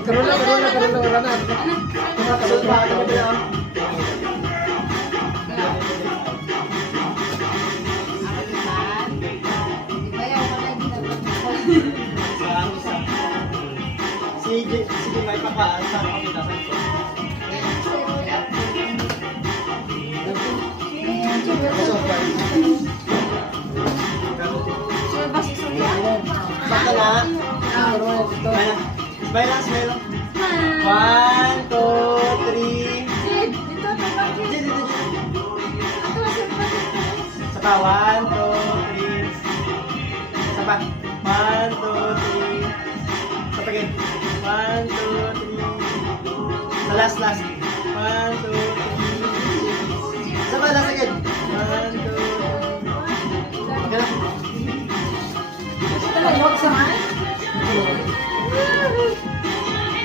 Karoon na. Kasunod pa ako na. Sige, may papaan sa kapita sa ito. Baka na. Smile lang. 1, 2, 3. Saka 1, 2, 3. Saka 1, 2, 3. Saka again. 1, 2, 3. Sa last. 1, 2, 3. Saka last again. 1, 2, 3. Okay na. Ito na, yung sa